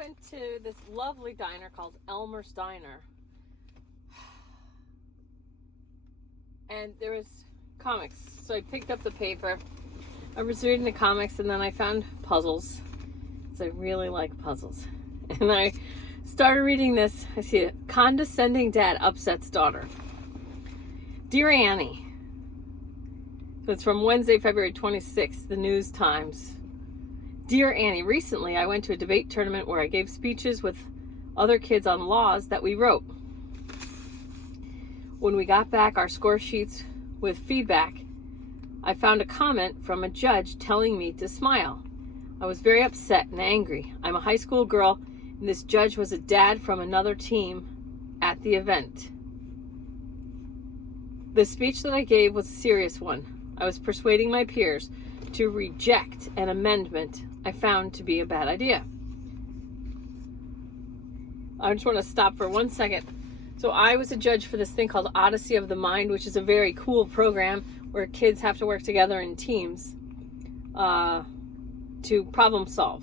went to this lovely diner called Elmer's Diner. And there was comics. So I picked up the paper. I was reading the comics and then I found puzzles. So I really like puzzles. And I started reading this. I see it. Condescending dad upsets daughter. Dear Annie. So it's from Wednesday, February 26th, the News Times. Dear Annie, recently I went to a debate tournament where I gave speeches with other kids on laws that we wrote. When we got back our score sheets with feedback, I found a comment from a judge telling me to smile. I was very upset and angry. I'm a high school girl, and this judge was a dad from another team at the event. The speech that I gave was a serious one. I was persuading my peers to reject an amendment I found to be a bad idea. I just want to stop for 1 second. So I was a judge for this thing called Odyssey of the Mind, which is a very cool program where kids have to work together in teams to problem solve.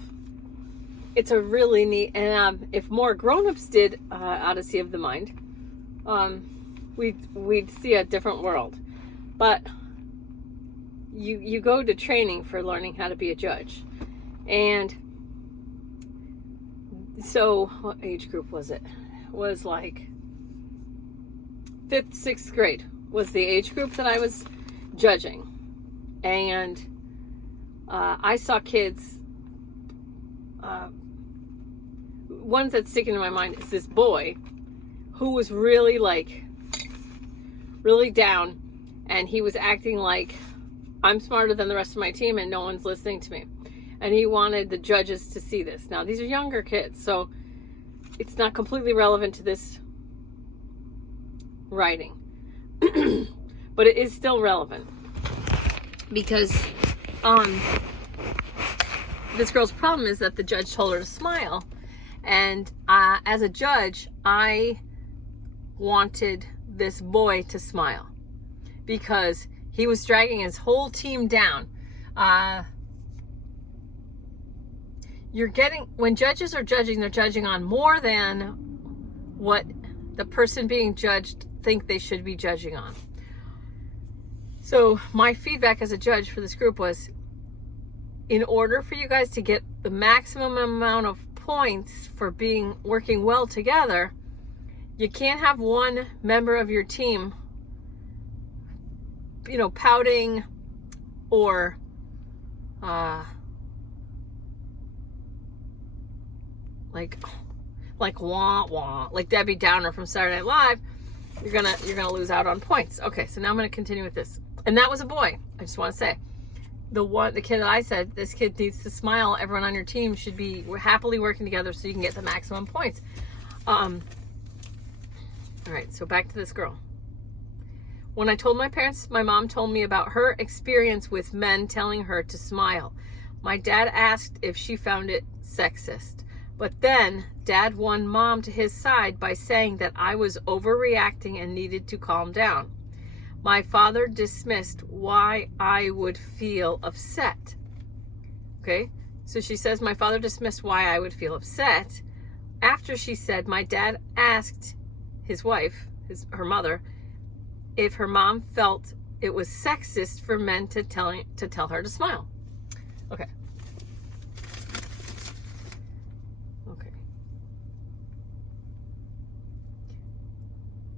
It's a really neat, and if more grown-ups did Odyssey of the Mind, we'd see a different world. But you go to training for learning how to be a judge. And so what age group was it? It was like 5th, 6th grade was the age group that I was judging. And I saw kids, ones that's sticking in my mind is this boy who was really down, and he was acting like I'm smarter than the rest of my team and no one's listening to me. And he wanted the judges to see this. Now, these are younger kids, so it's not completely relevant to this writing. But it is still relevant. Because this girl's problem is that the judge told her to smile. And as a judge, I wanted this boy to smile. Because he was dragging his whole team down. When judges are judging, they're judging on more than what the person being judged think they should be judging on. So my feedback as a judge for this group was, in order for you guys to get the maximum amount of points for working well together, you can't have one member of your team pouting or like wah wah, like Debbie Downer from Saturday Night Live. You're gonna lose out on points. Okay, so now I'm gonna continue with this. And that was a boy. I just want to say, the kid that I said, this kid needs to smile. Everyone on your team should be happily working together so you can get the maximum points. All right, so back to this girl. When I told my parents, my mom told me about her experience with men telling her to smile. My dad asked if she found it sexist. But then dad won mom to his side by saying that I was overreacting and needed to calm down. My father dismissed why I would feel upset. Okay, so she says my father dismissed why I would feel upset after she said my dad asked his wife, her mother, if her mom felt it was sexist for men to tell her to smile. Okay.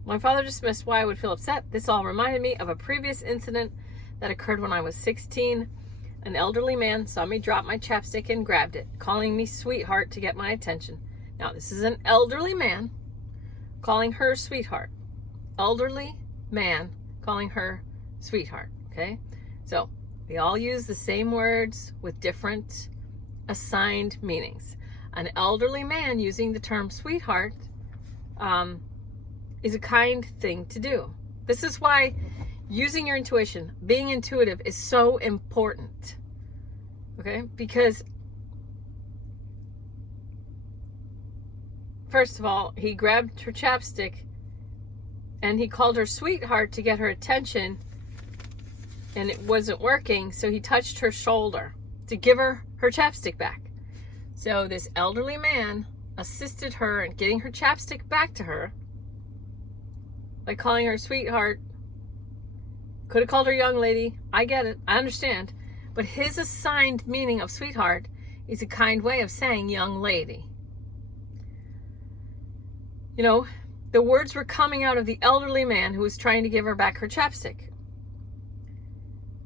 My father dismissed why I would feel upset. This all reminded me of a previous incident that occurred when I was 16. An elderly man saw me drop my chapstick and grabbed it, calling me sweetheart to get my attention. Now, this is an elderly man calling her sweetheart. Elderly man calling her sweetheart, okay? So, we all use the same words with different assigned meanings. An elderly man using the term sweetheart is a kind thing to do. This is why using your intuition, being intuitive, is so important. Okay? Because first of all, he grabbed her chapstick and he called her sweetheart to get her attention, and it wasn't working, so he touched her shoulder to give her chapstick back. So this elderly man assisted her in getting her chapstick back to her by calling her sweetheart. Could have called her young lady. I get it. I understand. But his assigned meaning of sweetheart is a kind way of saying young lady. You know, the words were coming out of the elderly man who was trying to give her back her chapstick.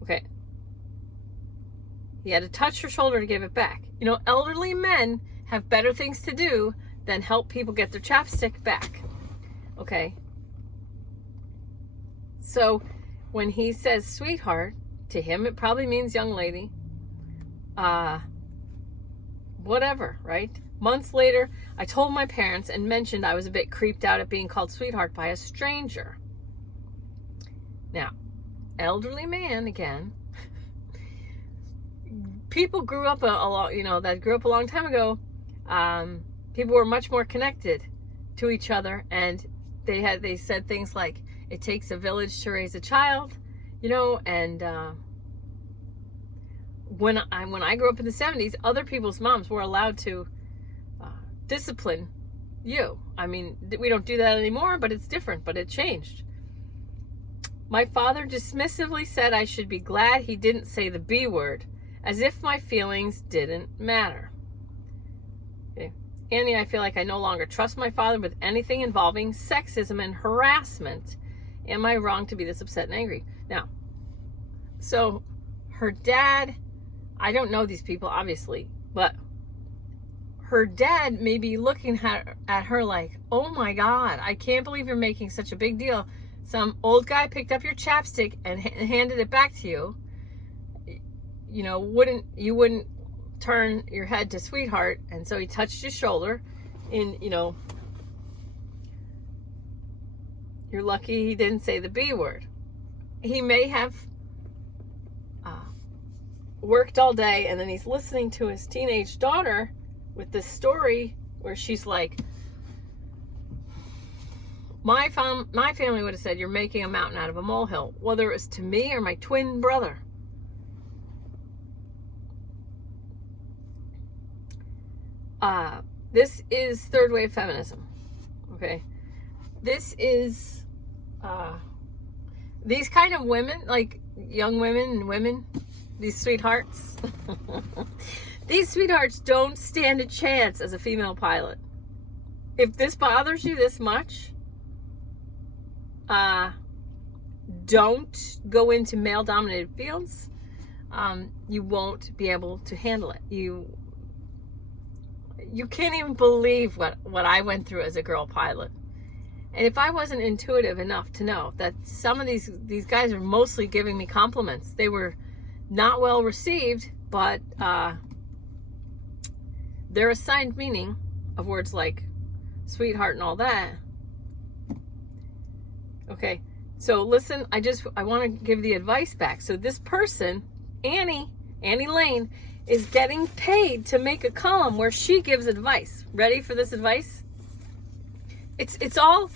Okay. He had to touch her shoulder to give it back. You know, elderly men have better things to do than help people get their chapstick back. Okay. So when he says sweetheart, to him it probably means young lady. Whatever, right? Months later, I told my parents and mentioned I was a bit creeped out at being called sweetheart by a stranger. Now, elderly man again. People grew up that grew up a long time ago. People were much more connected to each other, and they said things like, it takes a village to raise a child, and when I grew up in the 70s, other people's moms were allowed to discipline you. I mean, we don't do that anymore, but it's different, but it changed. My father dismissively said I should be glad he didn't say the B word, as if my feelings didn't matter. Okay. Annie, I feel like I no longer trust my father with anything involving sexism and harassment. Am I wrong to be this upset and angry? Now, so her dad, I don't know these people, obviously, but her dad may be looking at her like, oh my God, I can't believe you're making such a big deal. Some old guy picked up your chapstick and handed it back to you. You wouldn't turn your head to sweetheart, and so he touched his shoulder. You're lucky he didn't say the B word. He may have worked all day, and then he's listening to his teenage daughter with this story where she's like, my family would have said, you're making a mountain out of a molehill, whether it was to me or my twin brother. This is third wave feminism. Okay. This is, these kind of women, like young women and women, these sweethearts, these sweethearts don't stand a chance as a female pilot. If this bothers you this much, don't go into male dominated fields. You won't be able to handle it. You can't even believe what I went through as a girl pilot. And if I wasn't intuitive enough to know that some of these guys are mostly giving me compliments, they were not well received, but their assigned meaning of words like sweetheart and all that. Okay, so listen, I want to give the advice back. So this person, Annie Lane, is getting paid to make a column where she gives advice. Ready for this advice? It's all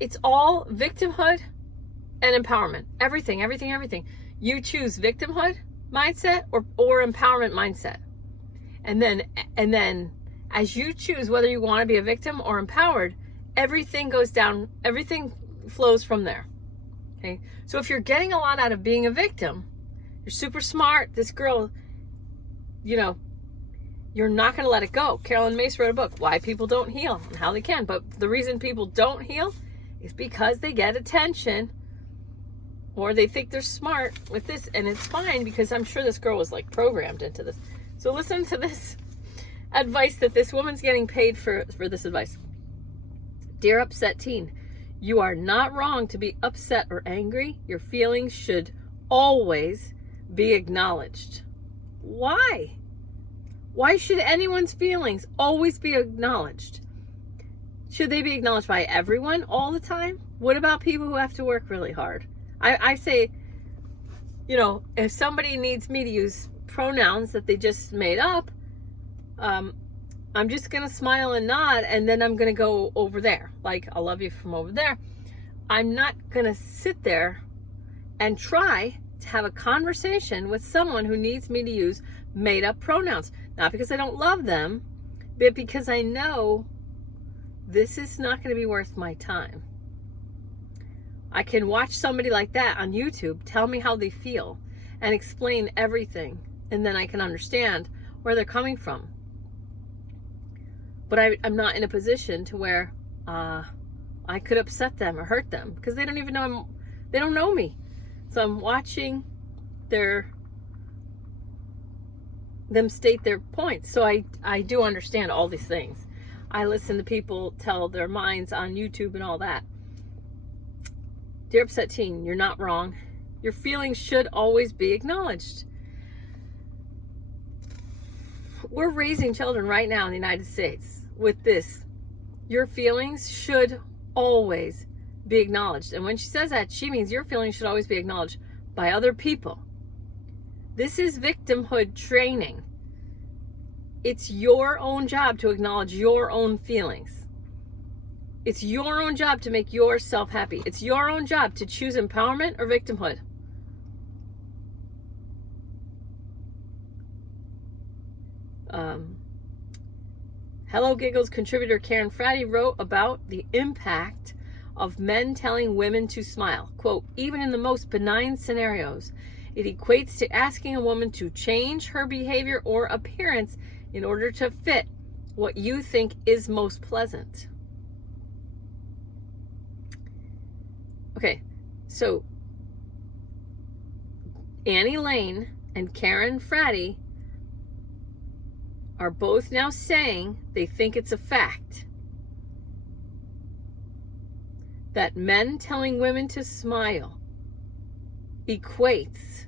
victimhood and empowerment. Everything. You choose victimhood mindset or empowerment mindset. And then as you choose whether you want to be a victim or empowered, everything goes down, everything flows from there. Okay? So if you're getting a lot out of being a victim, you're super smart, this girl, you're not going to let it go. Carolyn Mace wrote a book, Why People Don't Heal and How They Can. But the reason people don't heal is because they get attention or they think they're smart with this. And it's fine because I'm sure this girl was like programmed into this. So listen to this advice that this woman's getting paid for this advice. Dear upset teen, you are not wrong to be upset or angry. Your feelings should always be acknowledged. Why? Why should anyone's feelings always be acknowledged? Should they be acknowledged by everyone all the time? What about people who have to work really hard? I say, if somebody needs me to use pronouns that they just made up, I'm just going to smile and nod, and then I'm going to go over there. Like, I love you from over there. I'm not going to sit there and try to have a conversation with someone who needs me to use made up pronouns. Not because I don't love them, but because I know this is not going to be worth my time. I can watch somebody like that on YouTube tell me how they feel and explain everything, and then I can understand where they're coming from. But I'm not in a position to where I could upset them or hurt them, because they don't even know they don't know me. So I'm watching them state their points. So I do understand all these things. I listen to people tell their minds on YouTube and all that. Dear upset teen, you're not wrong. Your feelings should always be acknowledged. We're raising children right now in the United States with this. Your feelings should always be acknowledged. And when she says that, she means your feelings should always be acknowledged by other people. This is victimhood training. It's your own job to acknowledge your own feelings. It's your own job to make yourself happy. It's your own job to choose empowerment or victimhood. Hello Giggles contributor Karen Frati wrote about the impact of men telling women to smile. Quote, even in the most benign scenarios, it equates to asking a woman to change her behavior or appearance in order to fit what you think is most pleasant. Okay, so Annie Lane and Karen Frati are both now saying they think it's a fact that men telling women to smile equates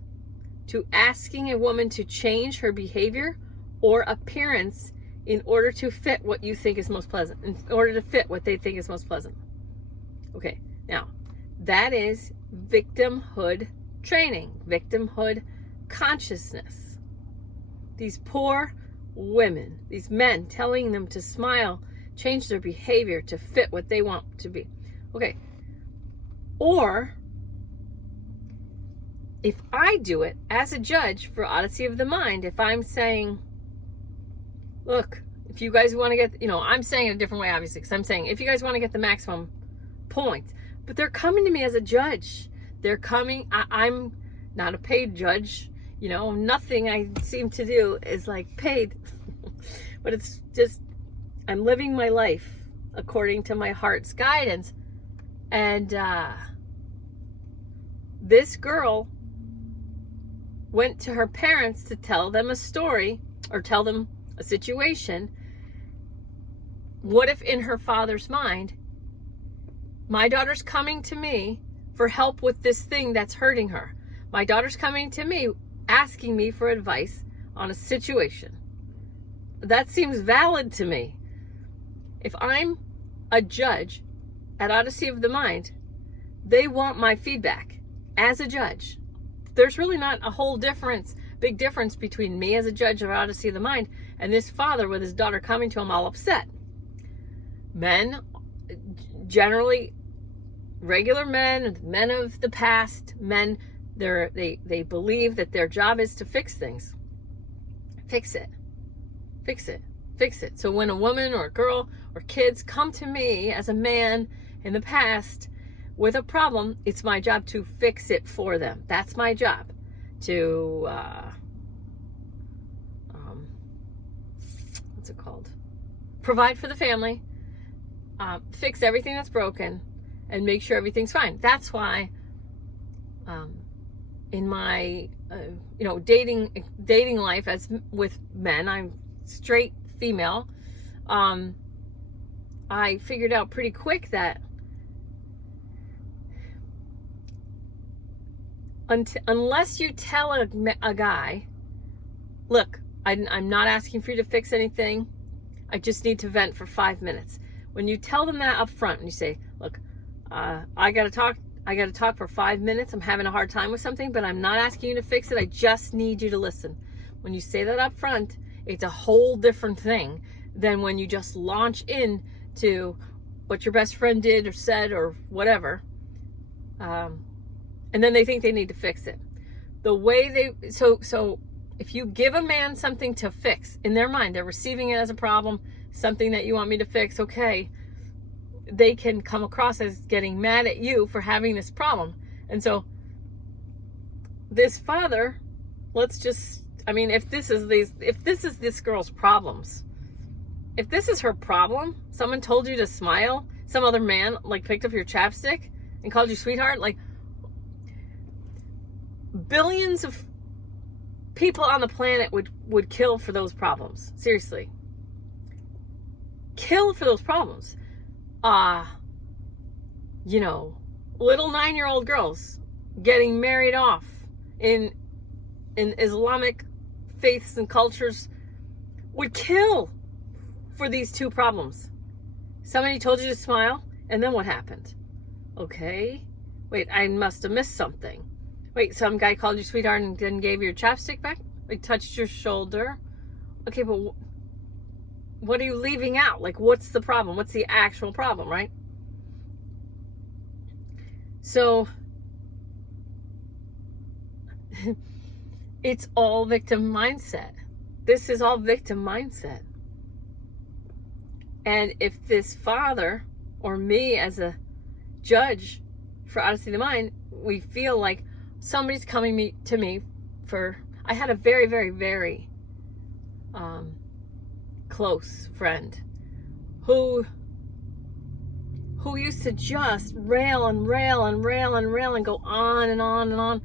to asking a woman to change her behavior or appearance in order to fit what you think is most pleasant, in order to fit what they think is most pleasant. Okay, now that is victimhood training, victimhood consciousness. These poor women, these men telling them to smile, change their behavior to fit what they want to be. Okay. Or if I do it as a judge for Odyssey of the Mind, if I'm saying, look, if you guys want to get, I'm saying it a different way, obviously, because I'm saying, if you guys want to get the maximum points, but they're coming to me as a judge. They're coming, I'm not a paid judge. Nothing I seem to do is like paid, but it's just, I'm living my life according to my heart's guidance. And this girl went to her parents to tell them a story or tell them a situation. What if in her father's mind, my daughter's coming to me for help with this thing that's hurting her. My daughter's coming to me asking me for advice on a situation. That seems valid to me. If I'm a judge at Odyssey of the Mind, they want my feedback as a judge. There's really not a whole big difference between me as a judge of Odyssey of the Mind and this father with his daughter coming to him all upset. Men, generally, regular men of the past, men, they believe that their job is to fix things. Fix it. So when a woman or a girl or kids come to me as a man in the past with a problem, it's my job to fix it for them. That's my job. To, what's it called? Provide for the family, fix everything that's broken, and make sure everything's fine. That's why in my dating life as with men, I'm straight female, I figured out pretty quick that unless you tell a guy, look, I'm not asking for you to fix anything, I just need to vent for 5 minutes. When you tell them that up front and you say, look, I gotta talk for 5 minutes. I'm having a hard time with something, but I'm not asking you to fix it. I just need you to listen. When you say that up front, it's a whole different thing than when you just launch in to what your best friend did or said or whatever. And then they think they need to fix it. The way so if you give a man something to fix, in their mind, they're receiving it as a problem, something that you want me to fix, okay, they can come across as getting mad at you for having this problem. And so this father, let's just, I mean, if this is this girl's problems, if this is her problem, someone told you to smile, some other man like picked up your chapstick and called you sweetheart, like billions of people on the planet would kill for those problems. Seriously. Kill for those problems. You know, little 9-year-old girls getting married off in Islamic faiths and cultures would kill for these two problems. Somebody told you to smile, and then what happened? Okay, wait, I must have missed something. Wait, some guy called you sweetheart and then gave your chapstick back? Like touched your shoulder? Okay, but what are you leaving out? Like, what's the problem? What's the actual problem, right? So it's all victim mindset. This is all victim mindset. And if this father or me as a judge for Odyssey of the Mind, we feel like somebody's coming to me for, I had a very, very, very close friend who used to just rail and rail and rail and rail and go on and on and on.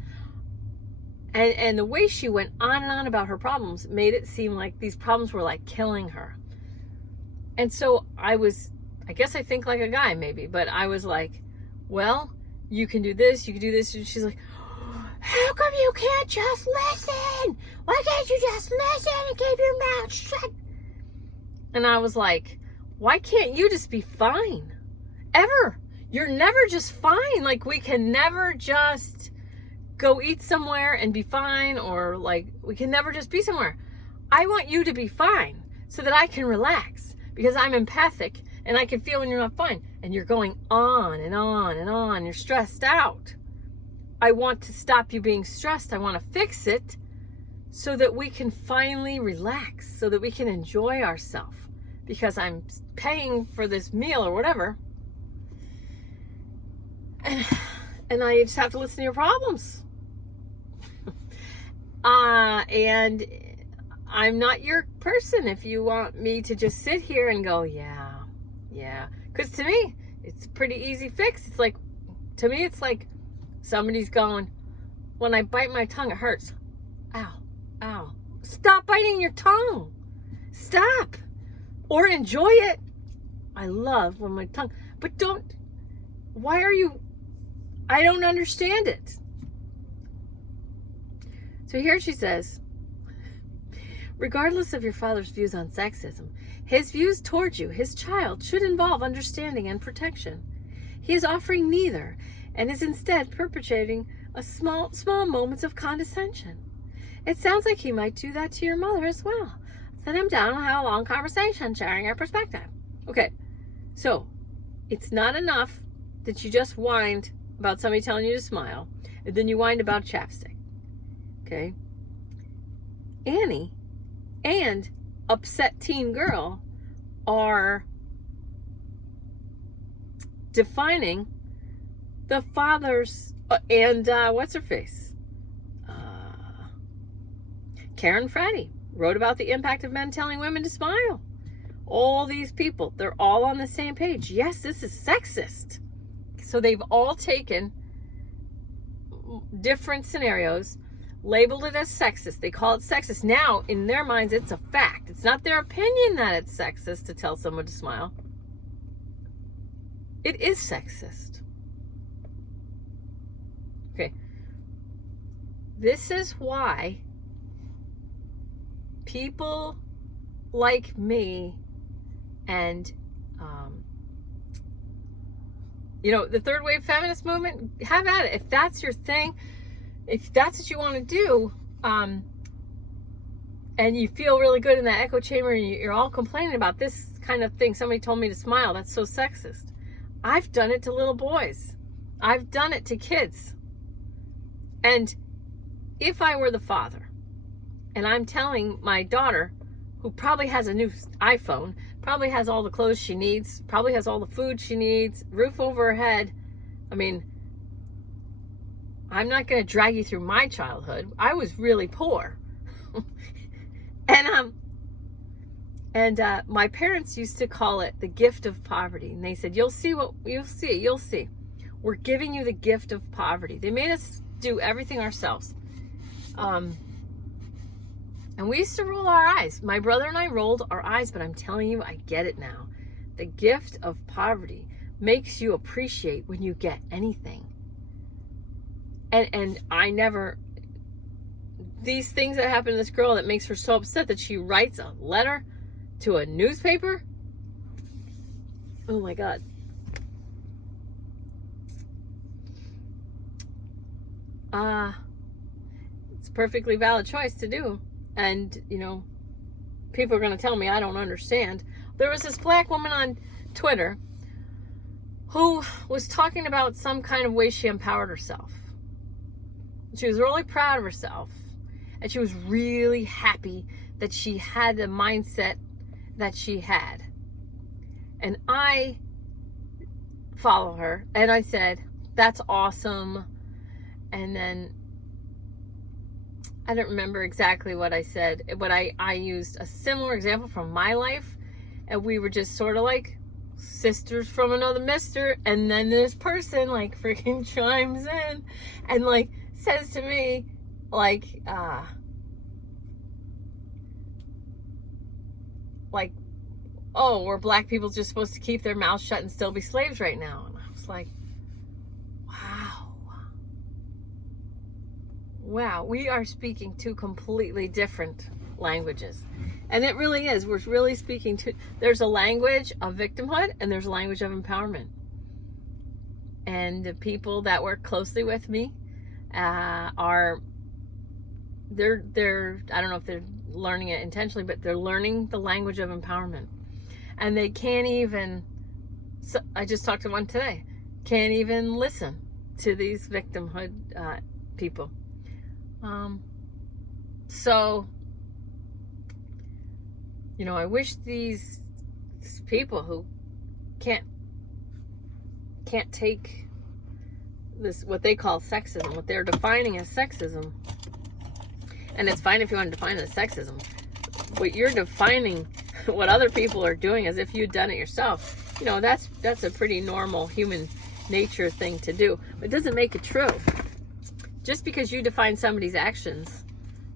And the way she went on and on about her problems made it seem like these problems were like killing her. And so I guess I think like a guy maybe, but I was like, well, you can do this, you can do this. And she's like, how come you can't just listen? Why can't you just listen and keep your mouth shut? And I was like, why can't you just be fine? Ever. You're never just fine. Like, we can never just go eat somewhere and be fine, or like, we can never just be somewhere. I want you to be fine so that I can relax, because I'm empathic and I can feel when you're not fine and you're going on and on and on. You're stressed out. I want to stop you being stressed. I want to fix it so that we can finally relax, so that we can enjoy ourselves, because I'm paying for this meal or whatever. And I just have to listen to your problems. And I'm not your person if you want me to just sit here and go, yeah. Because to me, it's a pretty easy fix. It's like, to me, it's like somebody's going, when I bite my tongue, it hurts. Ow. Stop biting your tongue. Stop. Or enjoy it. I love when my tongue, but I don't understand it. So here she says, regardless of your father's views on sexism, his views towards you, his child, should involve understanding and protection. He is offering neither, and is instead perpetrating a small moments of condescension. It sounds like he might do that to your mother as well. Sit him down and have a long conversation, sharing your perspective. Okay, so it's not enough that you just whined about somebody telling you to smile, and then you whined about chapstick. Okay? Annie and upset teen girl are defining the father's and what's her face? Karen Fraddy wrote about the impact of men telling women to smile. All these people, they're all on the same page. Yes, this is sexist. So they've all taken different scenarios, labeled it as sexist. They call it sexist. Now, in their minds, it's a fact. It's not their opinion that it's sexist to tell someone to smile. It is sexist. Okay. This is why people like me and the third wave feminist movement, have at it. If that's your thing, if that's what you want to do, and you feel really good in that echo chamber, and you're all complaining about this kind of thing, somebody told me to smile, that's so sexist. I've done it to little boys. I've done it to kids. And if I were the father, and I'm telling my daughter, who probably has a new iPhone, probably has all the clothes she needs, probably has all the food she needs, roof over her head. I mean, I'm not going to drag you through my childhood. I was really poor. And my parents used to call it the gift of poverty. And they said, you'll see. We're giving you the gift of poverty. They made us do everything ourselves. And we used to roll our eyes. My brother and I rolled our eyes, but I'm telling you, I get it now. The gift of poverty makes you appreciate when you get anything. And I never, these things that happen to this girl that makes her so upset that she writes a letter to a newspaper. Oh my God. It's a perfectly valid choice to do. And, you know, people are going to tell me I don't understand. There was this black woman on Twitter who was talking about some kind of way she empowered herself. She was really proud of herself. And she was really happy that she had the mindset that she had. And I follow her. And I said, that's awesome. And then I don't remember exactly what I said, but I used a similar example from my life, and we were just sort of like sisters from another mister. And then this person like freaking chimes in and like says to me like oh, we're black people just supposed to keep their mouths shut and still be slaves right now. And I was like, wow, we are speaking two completely different languages. And it really is. We're really speaking to, there's a language of victimhood and there's a language of empowerment. And the people that work closely with me they're I don't know if they're learning it intentionally, but they're learning the language of empowerment. And they can't even, so I just talked to one today, can't even listen to these victimhood people. So, you know, I wish these people who can't take this, what they call sexism, what they're defining as sexism, and it's fine if you want to define it as sexism, but you're defining what other people are doing as if you'd done it yourself. You know, that's a pretty normal human nature thing to do. But it doesn't make it true. Just because you define somebody's actions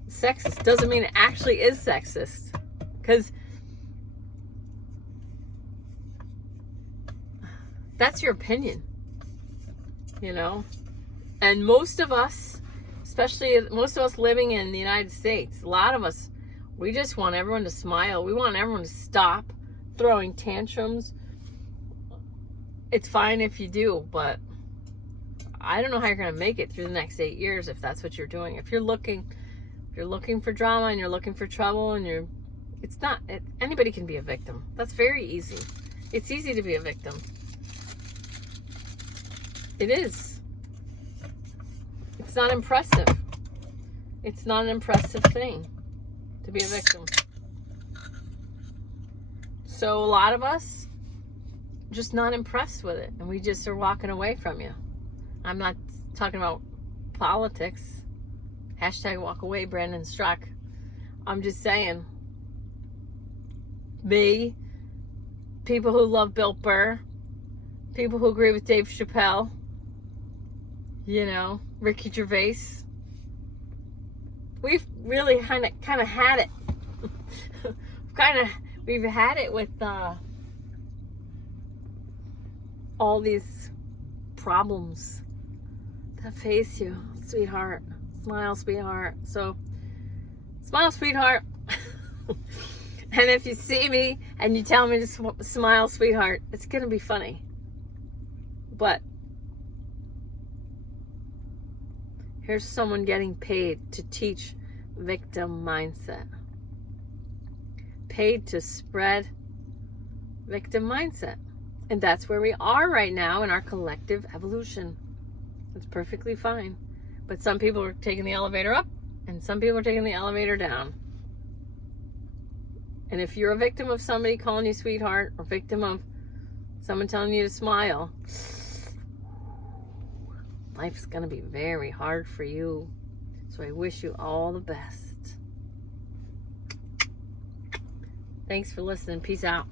sexist doesn't mean it actually is sexist. Because that's your opinion, you know? And most of us, especially most of us living in the United States, a lot of us, we just want everyone to smile. We want everyone to stop throwing tantrums. It's fine if you do, but I don't know how you're going to make it through the next 8 years if that's what you're doing. If you're looking for drama and you're looking for trouble and anybody can be a victim. That's very easy. It's easy to be a victim. It is. It's not impressive. It's not an impressive thing to be a victim. So a lot of us just not impressed with it, and we just are walking away from you. I'm not talking about politics. Hashtag walk away, Brandon Struck. I'm just saying, people who love Bill Burr, people who agree with Dave Chappelle, you know, Ricky Gervais. We've really kind of had it. We've had it with all these problems that face you, sweetheart. Smile, sweetheart. So, smile, sweetheart. And if you see me and you tell me to smile, sweetheart, it's going to be funny. But here's someone getting paid to teach victim mindset. Paid to spread victim mindset. And that's where we are right now in our collective evolution. It's perfectly fine. But some people are taking the elevator up and some people are taking the elevator down. And if you're a victim of somebody calling you sweetheart, or victim of someone telling you to smile, life's going to be very hard for you. So I wish you all the best. Thanks for listening. Peace out.